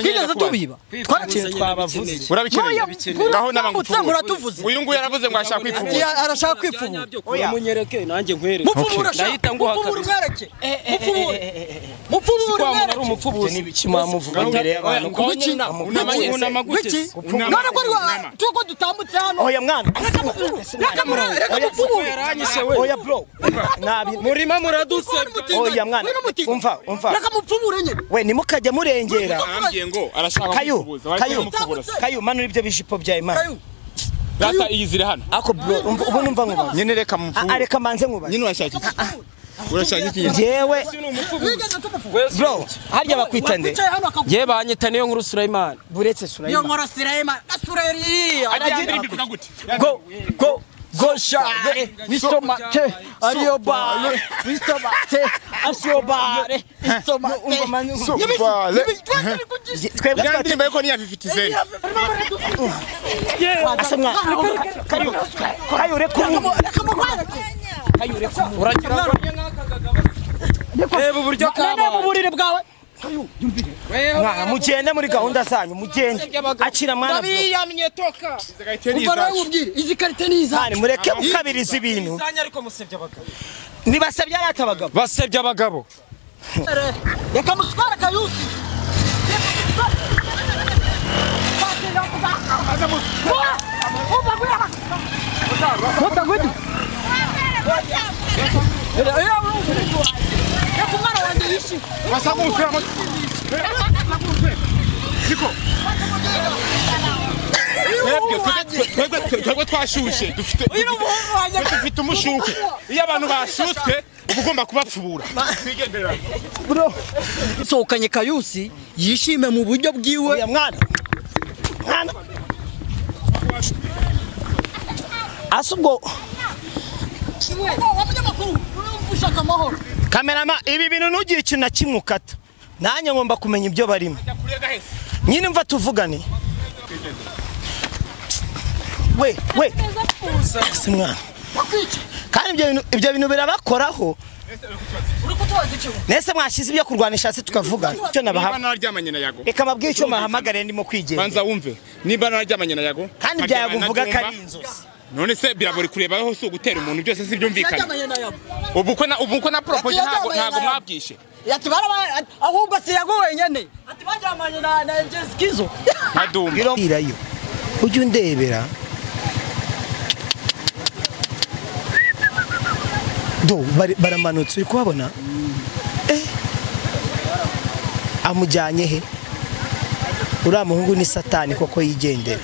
twigeze tubiba twarakinze twabavuze urabikeneye ngaho n'abangutse muratuvuze uyu nguyu yaravuze ngo ashaka kwipfubura arashaka kwipfubura oya munyereke nanjye nkwereke mupfubura ndahita nguha mwereke mupfubura ari umupfubuzi n'ibikima muvuga imbere y'abantu ko unama gute none ko tuko dutambutse hano oya mwana reka mupfubura yaranyishe we oya bro nabi murima muraduse oya mwana umva reka mupfubure nyine we nimukajya murengera ambye ngo arashaka kwipfubuza kayu manura ibyo bishipo bya Imana data iyizire hano ako bro ubu numva nkuba nyine reka mupfubuze areka manze nkuba nyine urashaka iki urashaka iki jewe bro harya bakwita nde je banyita niyo nkuru Sulaiman buretse Sulaiman niyo nkuru Sulaiman Sureri agira bivuga gute go Gosha, Mistomate, Ariobale, Mistomate, Asiobale, Mistomate, Sobale. Twebwe twatsimba yuko niya 50 asamwa kayu reka uragira reba uburyo kaba mu burire bwawe mwana mugende muri gahunda zanyu mugende akira mwana ndabiyamye toka ubwo nawe ubwire izi karite niza hani mureke mukabiriza ibintu ariko musebye abagabo nibasebye arata abagabo basebye abagabo reka mutwara kayusi twebwe twashushe dufite umushuke iyo abantu bashutswe ugomba kubapfubura sohokanye kayusi yishime mu buryo bwiwe ya mwana asubwo kamerama ibi bintu nugiye ikintu na kimwe ukata nanjye ngomba kumenya ibyo barimo nyine mva tuvugane we simwana kandi ibyo bintu birabakoraho nese mwashize ibyo kurwanisha se tukavugana cyo nabaha naryamanye na Yago reka mabwiye icyo mahamagare ndimo kwigenda banza wumve niba naryamanye na Yago kandi byayaguvuga ko ari inzozi none se birabori kureba aho so gutera umuntu byose si byumvikana ubukwe na propose ntago mwabwishe yatubara ahubwo se Yago wenyene ati bajyamanye na Jeskizo adumba irayo ujye undebera do baramanutse uri kubabona amujyanye he uriya muhungu ni satani koko yigendera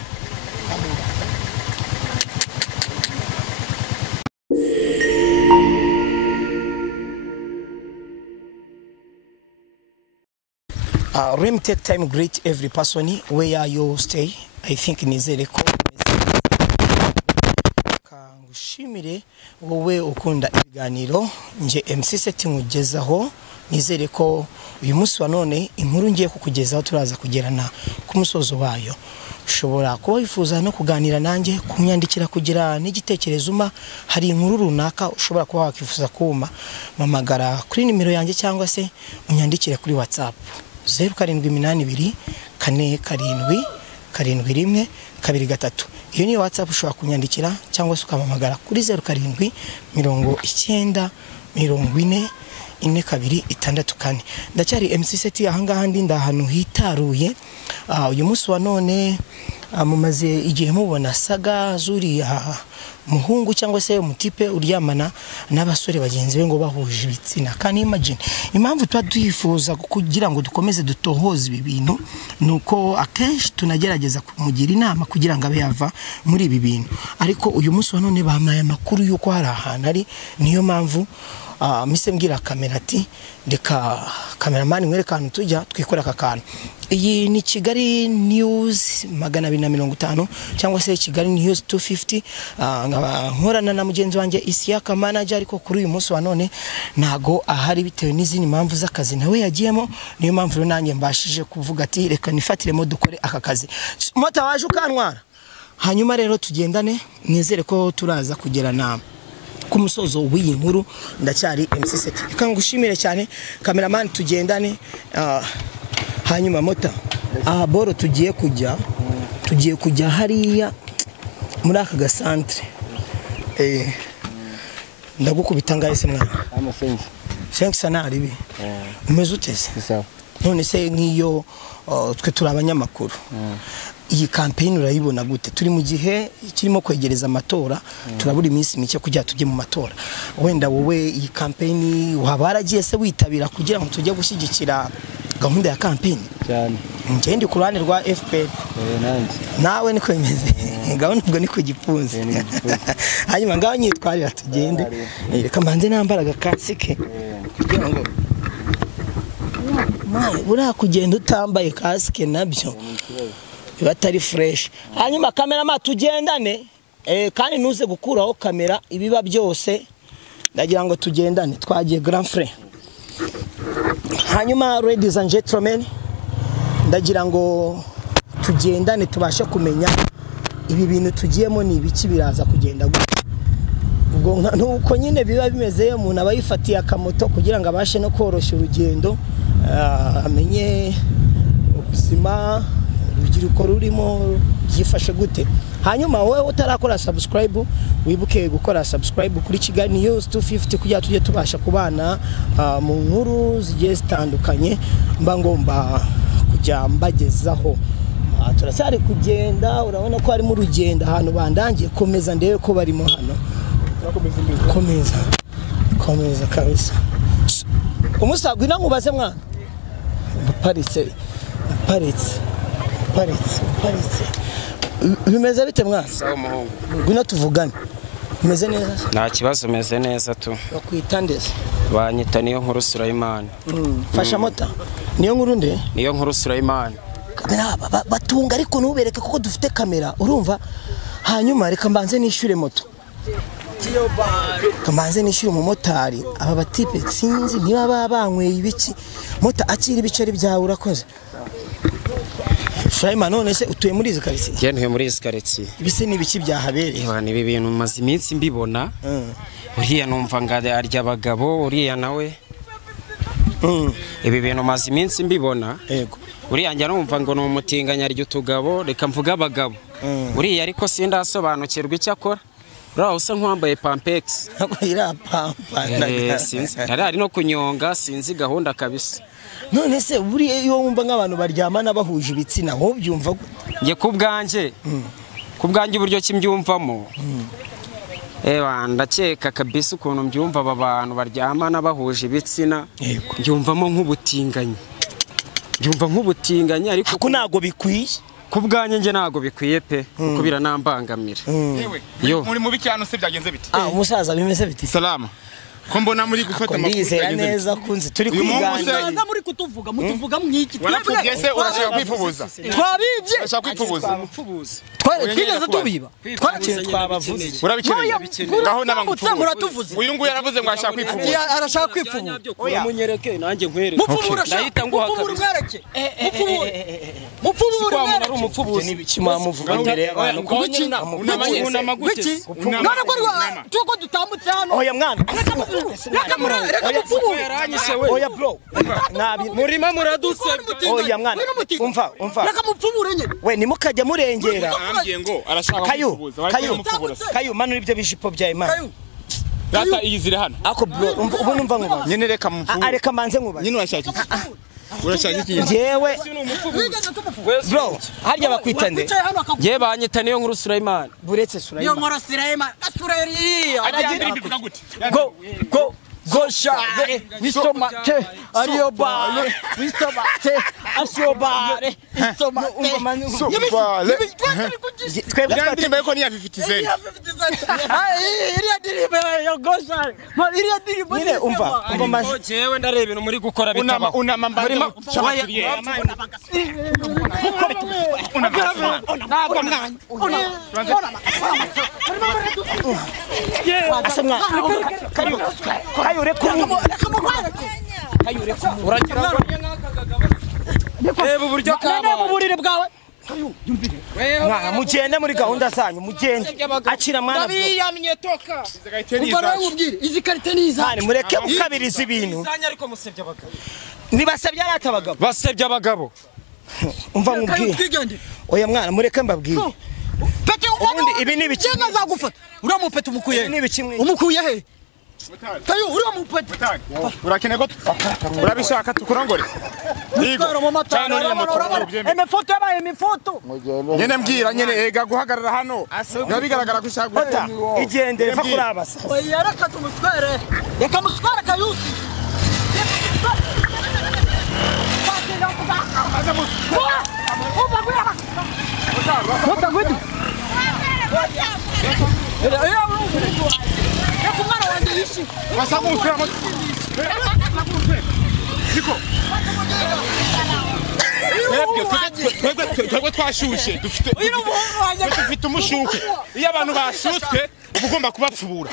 let me take time greet every person where you stay. I think nizere ko kangushimire wowe ukunda ibiganiro nje MC Set nkugezaho nizere ko uyu munsi wa none inkuru ngiye kukugezaho turaza kugerana ku musozo wayo ushobora kuba wifuza no kuganira nanjye kunyandikira kugira n'igitekerezo hari inkuru runaka ushobora kuba wakifuza kuma mamagara kuri nimero yanjye cyangwa se unyandikire kuri WhatsApp 0782 4 7 iyo ni WhatsApp ushobora kunyandikira cyangwa se ukamamagara kuri 07 90 40 4264 ndacyari MC Set ahangaha ndi ndahantu hitaruye uyu munsi wa none mumaze igihe mubona saga zuri muhungu cyangwa se umutipe uryamana n'abasore bagenzi be ngo bahuje ibitsina kandi imagine impamvu twaduyifuza kugira ngo dukomeze dutohoze ibi bintu nuko akenshi tunagerageza kumugira inama kugira ngo abe yava muri ibi bintu ariko uyu munsi wa none bamaye amakuru yuko hari ahantu ari niyo mpamvu mise mbwira kamera ati reka cameraman nkwereka ahantu tujya twikora aka kantu iyi ni Kigali News 250 cyangwa se Kigali News 250 nkorana na mugenzi wanjye Isiaka manager ariko kuri uyu munsi wa none nago ahari bitewe n'izindi mpamvu z'akazi nawe yagiyemo niyo mpamvu rero nanjye mbashije kuvuga ati reka nifatiremo dukore aka kazi mota waje ukantwara hanyuma rero tugendane nizere ko turaza kugerana ku musozo w'iyi nkuru ndacyari MC Set reka ngushimire cyane cameraman tugendane hanyuma mota aha boro tugiye kujya hariya muri aka gasantre ndagukubita ngahise mwana amasenzi 5 sanari bi umeze utese none se nk'iyo twe turi abanyamakuru iyi campaign urayibona gute turi mu gihe kirimo kwegereza amatora turabura iminsi mike kujya tujye mu matora wenda wowe iyi campaign wabaragiye se witabira kugira ngo tujye gushyigikira gahunda ya campaign cyane ngende ku ruhande rwa FPR nawe niko bimeze gahunda ubwo niko gifunze hanyuma ngaho nyitwarira tugende reka mbanze nambaraga kasike kugira ngo buriya kugenda utambaye kasike nabyo batari fresh hanyuma kamera tugendane kandi nuze gukuraho kamera ibiba byose ndagira ngo tugendane twagiye grand frère hanyuma ladies and gentlemen ndagira ngo tugendane tubashe kumenya ibi bintu tugiyemo ni ibiki biraza kugenda ubwo nuko nyine biba bimeze umuntu abayifatiye akamoto kugira ngo abashe no koroshya urugendo amenye ubuzima urubyiruko rurimo byifashe gute hanyuma wowe utarakora subscribe wibuke gukora subscribe kuri Kigali News 250 kugira tujye tubasha kubana mu nkuru zigiye zitandukanye mba ngomba kujya mbagezaho turacyari kugenda urabona ko harimo urugendo ahantu bandangiye komeza ndebe ko barimo hano komeza kabisa umusagwi nankubaze mwana paritse bimeze bite mwana sawa umuhungu ngwino tuvugane bimeze neza nta kibazo meze neza tu bakwita ndese banyita niyo nkuru Sulaiman fasha mota niyo nkuru nde niyo nkuru Sulaiman kamera batunga ariko nubereke kuko dufite kamera urumva hanyuma reka mbanze nishyure moto kamanze nishyure umumotari aba batipe sinzi niba babanyweye ibiki mota akira ibiceri byawe urakoze Sulaiman none se utuye muri izi quartier ntuye muri izi quartier ibise ni ibiki byahabereye ni ibi bintu maze iminsi mbibona uriya numva ngade arya abagabo uriya nawe ibi bintu maze iminsi mbibona yego uriya njya numva ngo ni umutinganya arya utugabo reka mvuga abagabo uriya ariko sindasobanukirwa icyo akora uriya usa nk'uwambaye pampex ira pampa sinzi ari no kunyonga sinzi gahunda kabisa none se buriya iyo wumva nk'abantu baryamana bahuje ibitsina wowe byumva nge kubwanje uburyo kimbyumvamo ndakeka kabisa ukuntu mbyumva aba bantu baryamana bahuje ibitsina mbyumvamo nk'ubutinganyi ariko ntago bikwiye kubwanye nge ntago bikwiye pe kuko biranambangamira muri mubi cyane se byagenze biti umusaza bimeze biti salama ko mbona muri gufata amakuru neza kunzi turi kwigana naza muri kutuvuga mutuvuga mwiki warapfubye se urashaka kwifubuza twabibye urashaka kwifubuza twigeze tubiba twabavuze urabikeneye ngaho n'abangutse muratuvuze uyu nguyu yaravuze ngo ashaka kwifubuza arashaka kwifubuza oya munyereke nanjye nkwereke mupfubura ndahita nguha mwereke mupfubura ari umupfubuzi n'ibikima muvuga imbere y'abantu kubikina unamagutse none ko tuko dutambutse hano oya mwana oya bro murima muradutse oya mwana umva reka mupfubure nyine we nimukajya murengera ambye ngo arashaka kwifubuza kayu manura ibyo bishipo bya Imana data iyizire hano ako bro ubu numva nkubaza nyine reka mupfubure areka manze nkubaza nyine urashaka iki jewe bro harya bakwita nde je banyita niyo nkuru Sulaiman buretse Sulaiman niyo nkuru Sulaiman go Goshare, wistomate, ariobale, wistomate, asiobale, wistomate, sobale. Twebwe ndirimbo ko ni ya 50 cent. Iriya ndirimbo ya Goshare. Iriya ndirimbo nyine umva maze jewe ndareba ibintu muri gukora bitaba. Unamambara chabatiye. mugende muri gahunda zanyu mugende akira mwana ndabiyamye toka ubwo rero ubwire izi karite ni izanye mureke mukabiriza ibintu ariko musebye abagabo nibasabye arata abagabo basebye abagabo umva nkubwiye oya mwana mureke mbabwiye pete ubundi ibi ni ibiki azagufata uramupete umukuye ni ibiki mwe umukuye he Kayo uramupete urakene ko urabishaka tukurongore Mutwaro mu matara emifoto yabaye emifoto nyene mbwira nyene ega guhagarara hano biba bigaragara ko ushaka igendere va kurabasa oya reka tumuswere reka muswere Kayusi twebwe twashushe dufite umushuke iyo abantu bashutswe uba ugomba kubapfubura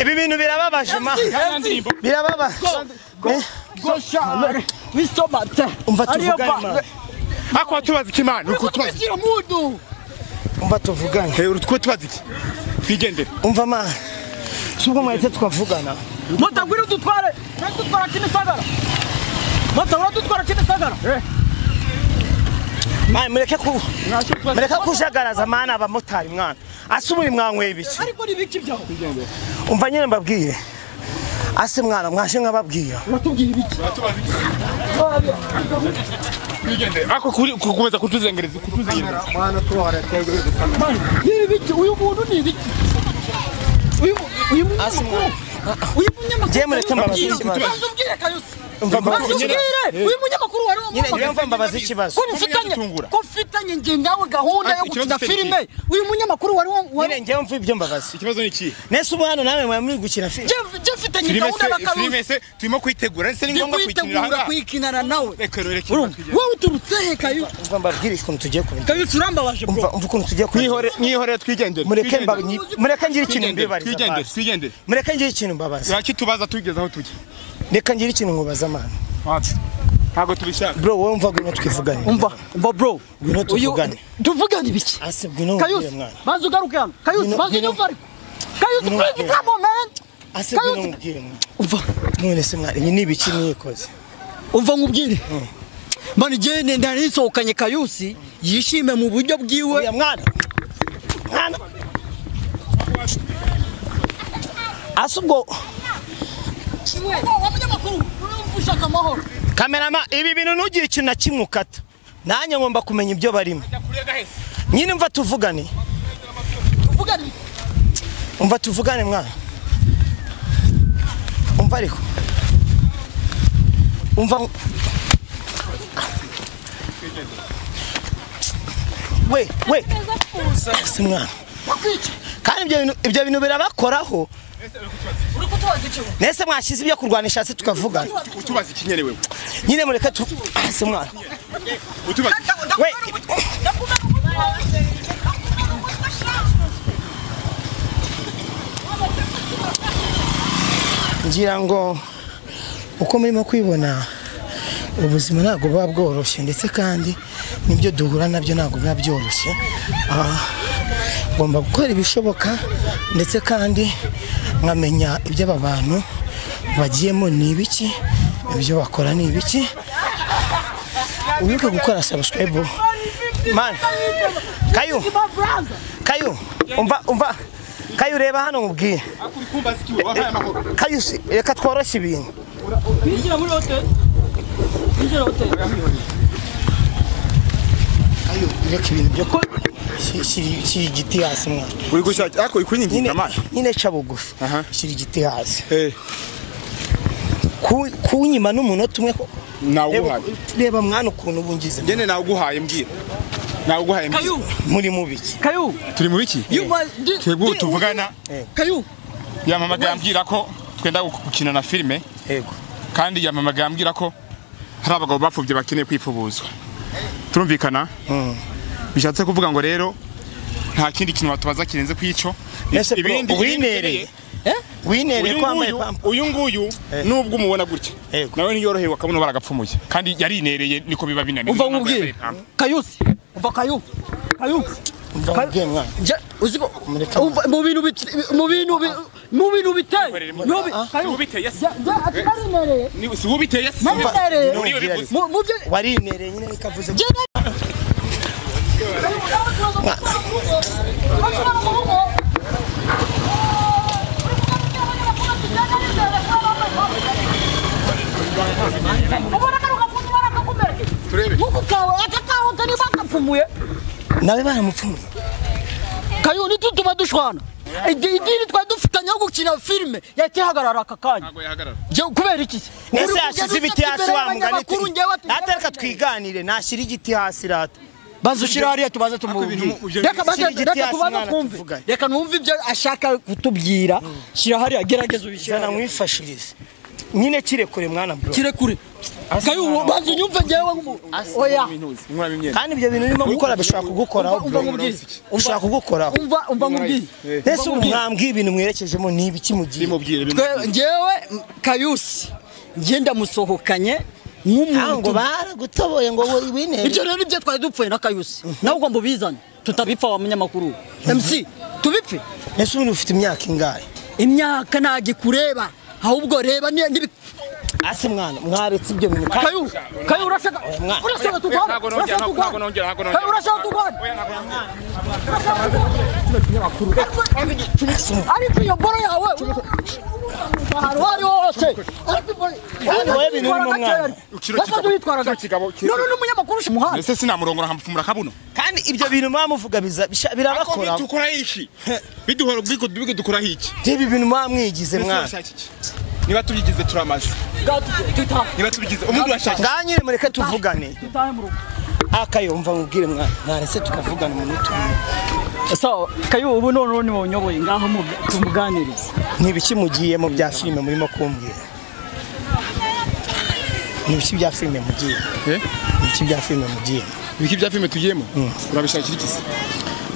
ibi bintu birababaje ma birababaje umva tuvugane ako tubaza ikimana uko tubaza umva tuvugane urutwo tubaza iki twigendere umva ma subwo mwete twavugana mutagwira udutware Kimisagara mutagwira udutwara Kimisagara Mani mureke kujagaraza mana abamotari mwana asuburi mwanyweye ibiki ariko nibiki byaho umva nyine mbabwiye ase mwana mwashe nkababwira uratubwira ibiki ako kukomeza kutuzengereza mwana tware nibiki uyu muntu nibiki uyu munyamakuru je mureke mbabaza ikibazo uyu munyamakuru wari nyine mva mbabaza ikibazo ko mfitanye nge nawe gahunda yo gukina filime uyu munyamakuru wari nyine ngewe mva ibyo mbabaza ikibazo ni iki nese ubu hano nawe mwa muri gukina filime je mfitanye gahunda na filime se turimo kwitegura nese ni ngombwa kwikinira hanga kwikinana nawe reka wowe uturutse he Kayu umva mbabwira ikintu tugiye kubikora Kayu turambabaje umva ukuntu tugiye mwihorere twigendere mureke ngira ikintu mbibariza twigendere mureke ngira ikintu mbabaza yaki tubaza tugeze aho tujye reka ngira ikintu nkubaza mana ntago tubishaka bro wowe umva gwino twivugane umva bro gwino tuvugane tuvugane ibiki ase gwino Kayusi bazo garuka hano Kayusi bazo nyumva ariko Kayusi please come on man ase gwino mubwire umva none se mwana ibi ni ibiki mwikoze umva nkubwire mani je ndarisohokanye Kayusi yishime mu buryo bwiwe oya mwana asubwo kamerama ibi bintu nugira ikintu na kimwe ukata nanjye ngomba kumenya ibyo barimo nyine mva tuvugane umva tuvugane mwana umva ariko umva we si mwana kandi ibyo bintu birabakoraho nese mwashize ibyo kurwanisha se tukavugana utubaza ikinyene wewe nyine mureke tu se mwana utubaza we ngira ngo uko murimo kwibona ubuzima ntabwo buba bworoshye ndetse kandi nibyo duhura nabyo ntabwo biba byoroshye ngomba gukora ibishoboka ndetse kandi nkamenya ibyo aba bantu bagiyemo ni ibiki ibyo bakora ni ibiki wibuke gukora subscribe man Kayu umva Kayu reba hano nkubwiye Kayu reka tworoshye ibintu Kayu reka ibintu byo ko shiri igiti hasi mwana uri gushaka ako ikunyingira mama nyine ca bugufi shiri igiti hasi kunyima n'umunota umwe ko nawuhaye reba mwana ukuntu bungize ngene nawuguhaye mbwira nawuguhaye Kayu muri mubiki Kayu turi mu biki twebwe tuvugana Kayu yamamaga yambwira ko twenda gukina na filime yego kandi yamamaga yambwira ko hari abagabo bapfubye bakeneye kwipfubuzwa turumvikana bishatse kuvuga ngo rero nta kindi kintu watubaza kirenze kwico ibindi winereye winereye kwambaye pampa uyu nguyu nubwo umubona gutya nawe niyorohewe akabona baragapfumuye kandi yarinereye niko biba binaniye umva nkubwire Kayusi umva Kayu umva nkubwire mwana uziko mu bintu biteye ni si ubiteye warinereye nyine bikavuze nawe baramupfumuye Kayo ni tutuma dushwana idiri twari dufitanye yo gukina filime yakihagarara akakanya je kubera iki nese yashize ibiti hasi wa mugani natereka twiganire nashira igiti hasi rata bazushira hariya tubaza tumubwira reka tubaza twumve reka numve ibyo ashaka kutubwira shira hariya gerageza ubishira mwifashirize nyine kirekure mwana bro kirekure Kayo bazu nyumve ngewe oya kandi ibyo bintu urimo gukora bishaka kugukoraho ushaka kugukoraho umva mubwire ese umwambwi ibintu mwerekejemo nibi kimugiye ngewe Kayusi ngenda musohokanye ngo baragutoboye ngo wine ibyo rero ibyo twari dupfuye na Kayusi nawe ugomba bizana tutabipfa wa munyamakuru MC tubipfe ese ubu ufite imyaka ingahe imyaka nagikureba ahubwo reba nibi asi mwana mwaretse ibyo bintu Kayo urashaka tugwana Kayo urashaka tugwana ariko iyo boro yawe wari wose wowe bintu urimo mwana ukiro witwaraga none n'umunyamakuru umuhanda ese sinamurongora hamfumura kabuno kandi ibyo bintu mwamuvuga birabakora ako dukora iki biduhora dukora iki ibi bintu mwamwigize mwana niba tubigize turamaze niba tubigize umuntu urashaka nganyire mureke tuvugane akayumva mubwire mwana narese tukavugana mu mutumwe so Kayo ubu none ni wonyoboye ngaho tumuganiriza nibiki mugiye mu bya filime murimo kumbwira nibiki bya filime mugiye nibiki bya filime mugiye ibiki bya filime tugiyemo urabishakira iki se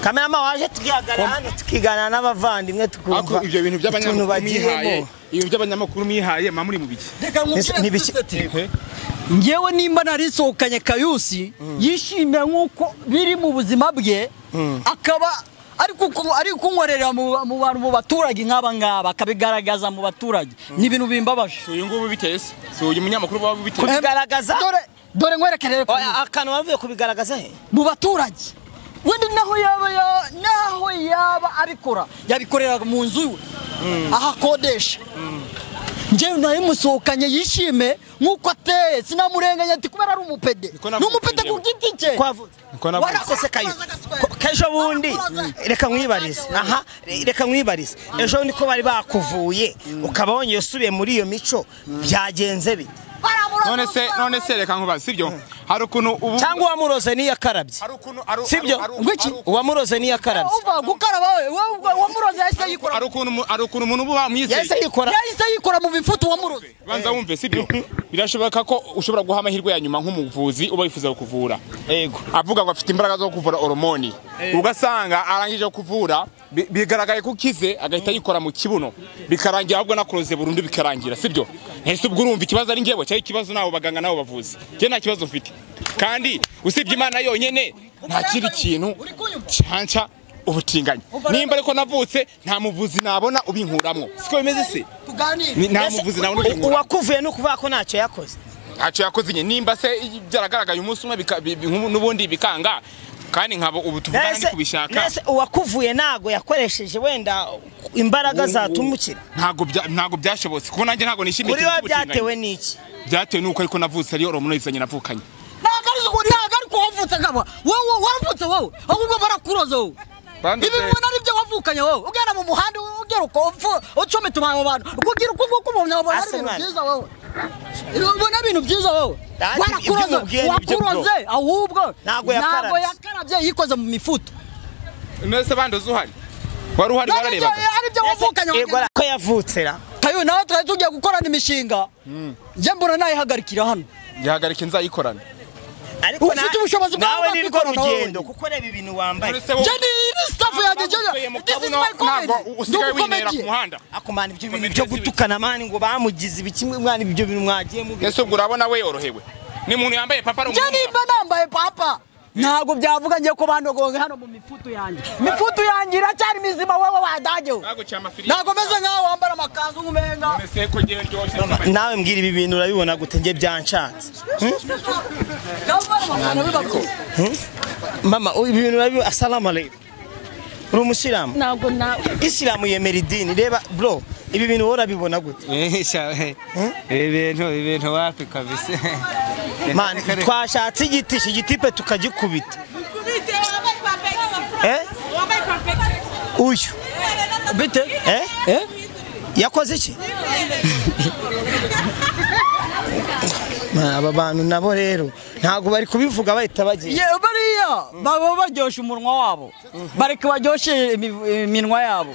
kamerama waje tugihagara hano tukigana n'abavandimwe tukumva ibyo bintu by'abanyamakuru iyo by'abanyamakuru mihaye mamuri mu biki nibiki ngewe nimba narisohokanye Kayusi yishimira nkuko biri mu buzima bwe akaba ari kunkorera mu bantu mu baturage nk'aba ngaba akabigaragaza mu baturage ni ibintu bimbabaje uyu ngubu bitese so uyu munyamakuru baba bitese kubigaragaza dore nkwerekere akantu wavuye kubigaragaza he mu baturage wende naho yaba abikora yabikorera mu nzu ahakodesha njewe nayimusohokanye yishime nkuko ateye sinamurenganya ati kubera ari umupede n'umupede ku giti cye warakose Kayo kejo bundi reka mwibarize ejo niko bari bakuvuye ukaba wongeye usubiye muri iyo mico byagenze bite none se reka nkubaza sibyo hari ukuntu ubu cyangwa wamuroze niya karabye sibyo ngwiki wamuroze niya karabye uva gukaraba wewe wamuroze yahise yikora ari ukuntu umuntu ubu bamwizeye yahise yikora mu bifutu wamuroze banza wumve sibyo birashoboka ko ushobora guha amahirwe ya nyuma nk'umuvuzi uba yifuza kuvura yego avuga ngo afite imbaraga zo kuvura hormone ugasanga arangije kuvura bigaragaye ko kize agahita yikora mu kibuno bikarangira ahubwo nakuroze burundu bikarangira sibyo ese ubwo urumva ikibazo ari ngewe cyangwa ikibazo nawo baganga nawo bavuzi je nta kibazo mfite kandi usibye Imana yonyene nta kindi kintu cyanca ubutinganya nimba ariko navutse nta muvuzi nabona ubinkuramwo siko bimeze se nta muvuzi nabona ubinkuramwo uwakuvuye no kuvuga ko ntacyo yakoze nye nimba se byaragaragaye umunsi umwe n'ubundi bikanga kandi nkabo ubu tuvugana ni kubishaka nese uwakuvuye nago yakoresheje wenda imbaraga zatumukira ntago byashobotse kuko nanjye ntago nishimiye kuri wa byatewe niki byatewe nuko ariko navutse ari hormone izanye navukanye ntago ariko wavutse ngaba wowe waravutse wowe ahubwo barakuroza wowe ibi bibona ari byo wavukanye wowe ugera mu muhanda ugera uko ucometa abantu kugira uko umuntu abona ari ibintu byiza wowe ubona ibintu byiza wowe wakuroze ahubwo ntago yakarabye yikoze mu mifuto nese bandoze uhari wari uhari bararebaga ari byo wavukanye ko yavutsera Kayo nawe twari tugiye gukorana imishinga je mbona nayihagarikira hano yahagarika nzayikorana ariko ufite ubushobozi nawe ni rwo rugendo kuko reba ibintu wambaye je ni staff yanjye this is my comedy usigaye winera ku muhanda akomana ibyo bintu byo gutukana mani ngo bamugize ibikimwe mwana ibyo bintu mwagiye mu ese ubwo urabona we yorohewe ni umuntu yambaye papa je nimba nambaye papa ntabwo byavuga ngiye ko bandogonge hano mu mifutu yanjye iracyari mizima wowe wadageho ntabwo meze nkaho wambara amakanzu nk'umenga nawe mbwira ibi bintu urabibona gute nge byanshatse mama ibi bintu urabibona assalamu alaikum uri umusilamu ntabwo nawe isilamu yemera idini reba bro ibi bintu wowe urabibona gute ibintu wapi kabisa man twashatse igiti pe tukagikubita uyu bite yakoze iki aba bantu nabo rero ntabwo bari kubivuga bahita bagiye bariya baba baryosha umunwa wabo bareke baryoshe iminwa yabo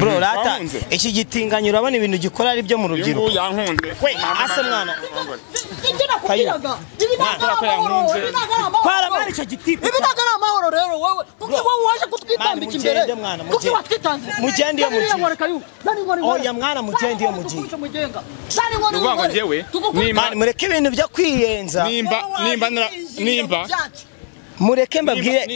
bro rata iki gitinganya urabona ibintu gikora ari byo mu rubyiruko we ase mwana kwara mwana icyo giti ibi ntabwo ari amahoro rero wowe kuko wowe waje kutwitambika imbere kuko watwitanze mugende iyo mugiye oya mwana mugende iyo mugiye uvuga njyewe nimba mureke ibintu byo kwiyenza nimba mureke mbabwire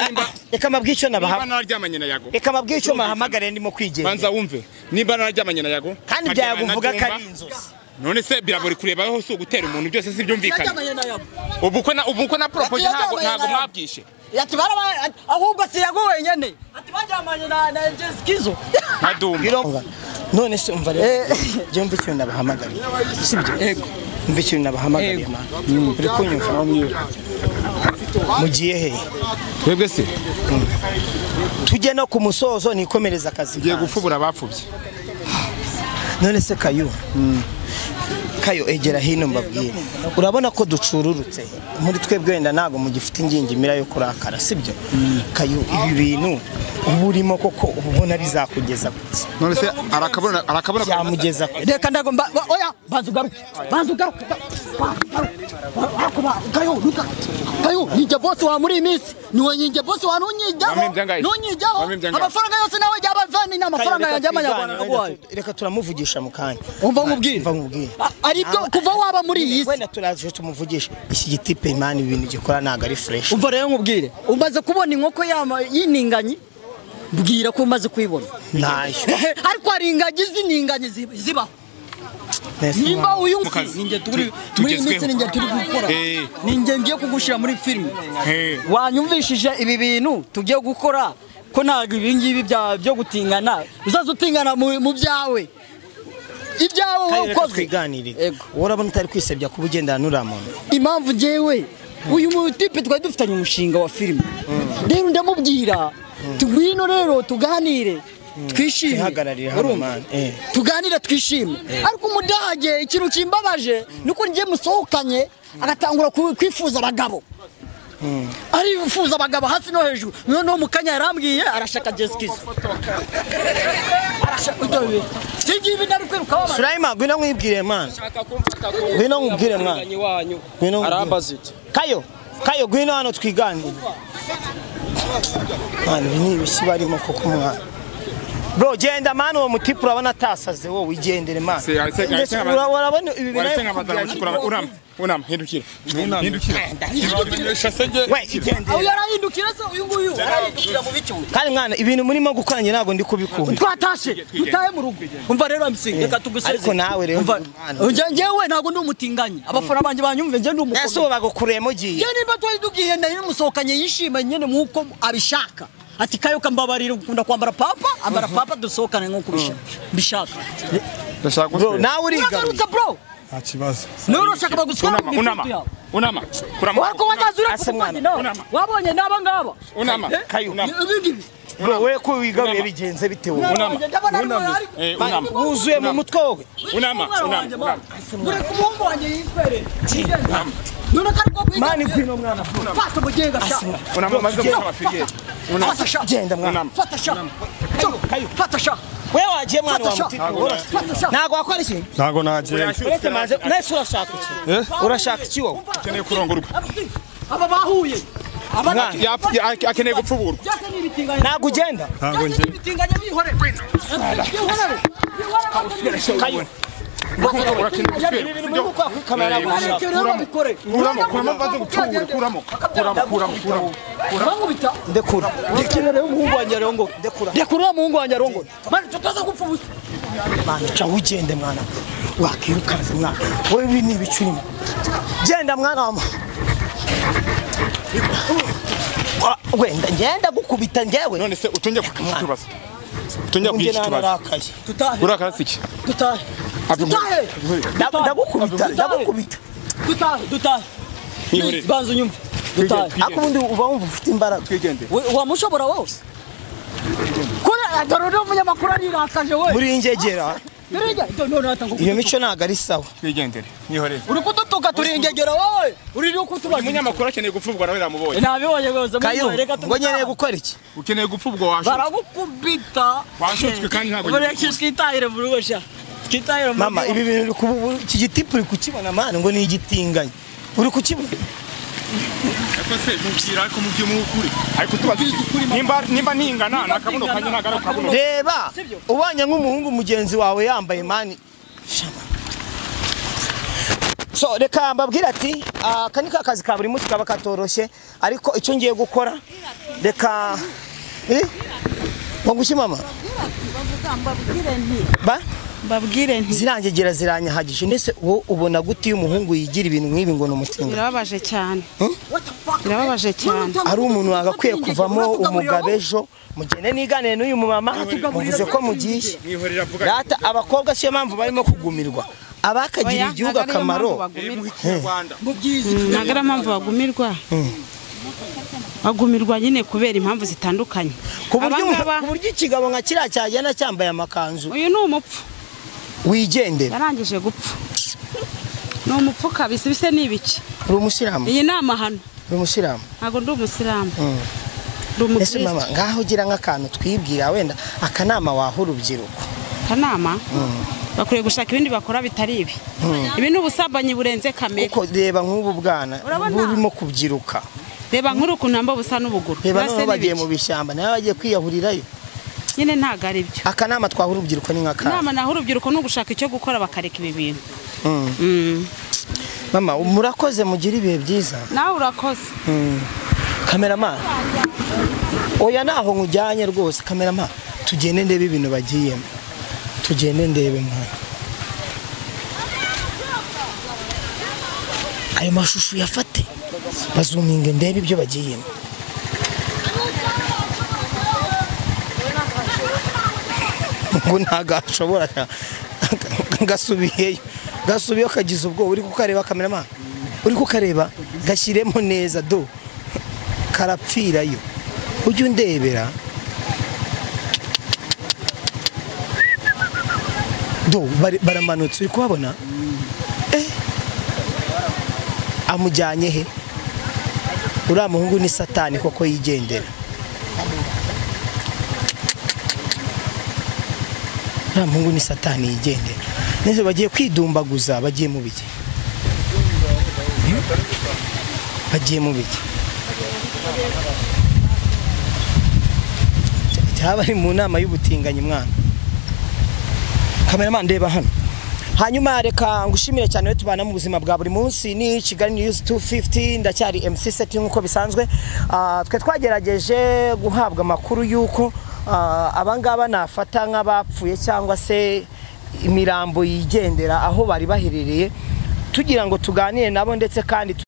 reka mbabwire icyo nabaha nararyamanye na Yago reka mbabwire icyo mahamagare ndimo kwigenza banza wumve nimba nararyamanye na Yago kandi byaguvuga ko ari inzozi none se biraburi kurebaho si ugutera umuntu byose si byumvikana ubu ko na propose ntabwo mwabwishe ati baraba ahubwo si Yago wenyene ati bajyamanye na Jeskizo madumba none se umva rero je mbi cyo nabahamagariye sibyo mbi cyo nabahamagariye uri kunyumva mugiye he twebwe se tujye no ku musozo nikomereza akazi ngiye gufubura abapfubye none se kayo egera hino mbabwire urabona ko ducururutse muri twebwe wenda nago mugifite ingingimira yo kurakara sibyo kayo ibi bintu uburimo koko ubona bizakugeza gutse none se arakabona yamugeza reka ndago oya banzugaruke kayo nijye boss wa muri iminsi niwe nyinjye boss wa nunyijaho amafaranga yose nawe jyabavani n'amafaranga yanjye y'amanyarwanda nagwaye reka turamuvugisha mu kanya umva nkubwire aribyo kuva waba muri iyi wenda turaje tumuvugisha iki giti pe imana ibintu gikora naga ari fresh umva rero nkubwire umaze kubona inkoko y'ininganye mbwira ko umaze kuyibona nayo ariko hari ingagi z'ininganye zibaho nimba uyu ninjye turi muri iminsi ninjye turi gukora ninjye ngiye kugushira muri filime wanyumvishije ibi bintu tugiye gukora ko ntabwo ibi ngibi byo gutingana uzaza utingana mu byawe ibyawe wowe ukoze twiganirire urabona utari kwisebya kuba ugendana n'uramuntu impamvu njyewe uyu mutipe twari dufitanye umushinga wa filime rero ndamubwira tugwino rero tuganire twishime tuganire twishime ariko umudage ikintu kimbabaje nuko ngiye musohokanye agatangura kwifuza abagabo arifuza abagabo hasi no hejuru noneho mu kanya yarambwiye arashaka Jeskizo Sulaima gwina mwibwire man gwina mwibwire mwana arambaza iki kayo gwina hano twiganire mwana ni ibiki barimo koko mwana bro genda mwana uwo mutipu urabona atasaze wowe wigendere mwana urabona ibi binaye unama hindukira aho yarahindukira se uyu nguyu arahindukira mu bicu kandi mwana ibintu murimo gukoranye ntabwo ndi kubikunda twatashe tutahe mu rugo umva rero amsinga reka tuguseze ariko nawe rero njyewe ntabwo ndi umutinganyi abafana banje banyumve njye ndi umukobwa ese uwo bagukuremo giye njye nimba twari dugiye nari musohokanye yishima nyene nkuko abishaka ati kayo kambabarira ukunda kwambara papa ambara papa dusohokane nkuko bishaka bro nawe urigarutse bro akibazo nero shaka baguswara unama wako wajazura kumwana wabonye naba ngaba unama kayo bro we ko wigaruye bigenze bite wowe unama wuzuye mu mutwe wowe unama muri kumuhungu wanje yiswere none kariko mani kwino mwana fata mugenga sha unama maze gusaba filiere fata sha genda mwana fata sha kayo fata sha we wagiye mwana wa mutipu ntago wakora iki ntago nagiye uretse maze nese urashaka iki urashaka iki wowe ukeneye kurongorwa aba bahuye akeneye gupfuburwa ntago ugenda ntago ngiye bitinganya bihore kayo ndekura rero umuhungu wanjye arongo ndekura umuhungu wanjye arongo mani tutaza gupfa ubusa mwana ca ugende mwana wakirukanze mwana wowe ibi ni ibicurimo genda mwana wama wenda ngenda gukubita njyewe none se utunje kutubaza utunje kuyishitubaza tutahe urakasi iki tutahe ndagukubita dutahe banza unyumve dutahe akubundi uba wumva ufite imbaraga twigende wamushobora wose kuri adoro umunyamakuru arirakaje we muri ingegera iyo mico ntago ari sawa twigendere nihorere uri kudutuka turi ingegera wowe uri no kutubaza umunyamakuru akeneye gupfubwa nawe ramubonye nabibonye rwose ngo nkeneye gukora iki ukeneye gupfubwa washutswe baragukubita washutswe kandi ntago bari twitahire buri wese twitahire mama ibi bintu iki gitipu uri kukibona mana ngo ni igitinganye uri kukibona se mubwira ariko mu by'umukuri ariko tubaza nimba ningana nakabuno kanye nagaruka buno reba ubanye nk'umuhungu mugenzi wawe yambaye mani so reka mbabwira ati aka ni kazi ka buri munsi kaba katoroshye ariko icyo ngiye gukora reka wagushye mama babwire nti zirangegera ziranyahagije ndetse wowe ubona gute umuhungu yigira ibintu nk'ibi ngo numutinga birababaje cyane birababaje cyane ari umuntu wagakwiye kuvamo umugabo ejo mugende niganire n'uyu mumama muvuze ko mugiye data abakobwa siyo mpamvu barimo kugumirwa abakagira igihugu akamaro nagara mpamvu bagumirwa nyine kubera impamvu zitandukanye ku buryo ikigabo nka kiriya cyagenda cyambaye amakanzu uyu ni umupfu wigendera yarangije gupfa ni umupfu kabisa bise ni ibiki uri umusiramu iyi ni amahano uri umusiramu ntabwo ndi umusiramu ese mama ngaho ugira nk'akantu twibwira wenda akanama waha urubyiruko akanama bakwiye gushaka ibindi bakora bitari ibi ibi ni ubusambanyi burenze kamere kuko reba nk'ubu bwana burimo kubyiruka reba nk'urukuntu namba busa n'ubuguru reba n'aho bagiye mu bishyamba nawe bagiye kwiyahurirayo nyine ntago ari byo akanama twaha urubyiruko ni nk'akana inama naho urubyiruko ni ugushaka icyo gukora bakareka ibi bintu mama murakoze mugira ibihe byiza nawe urakoze kameramani oya naho nkujyanye rwose kameramani tugende ndebe ibintu bagiyemo tugende ndebe mwana ayo mashusho yafate bazuminge ndebe ibyo bagiyemo ngo ntagashobora gasubiyeyo kagize ubwo uri kukareba kameramani uri kukareba gashyiremo neza do karapfirayo ujye undebera do baramanutse uri kuhabona amujyanye he uriya muhungu ni satani koko yigendera uriya muhungu ni satani yigendera neza bagiye kwidumbaguza bagiye mu biki cyaba ari mu nama y'ubutinganyi mwana kameramani ndeba hano hanyuma reka ngushimire cyane tubana mu buzima bwa buri munsi ni Kigali News 250 ndacyari MC Setting nkuko bisanzwe twe twagerageje guhabwa amakuru yuko abangaba nafata nk'abapfuye cyangwa se imirambo yigendera aho bari baherereye tugira ngo tuganire nabo ndetse kandi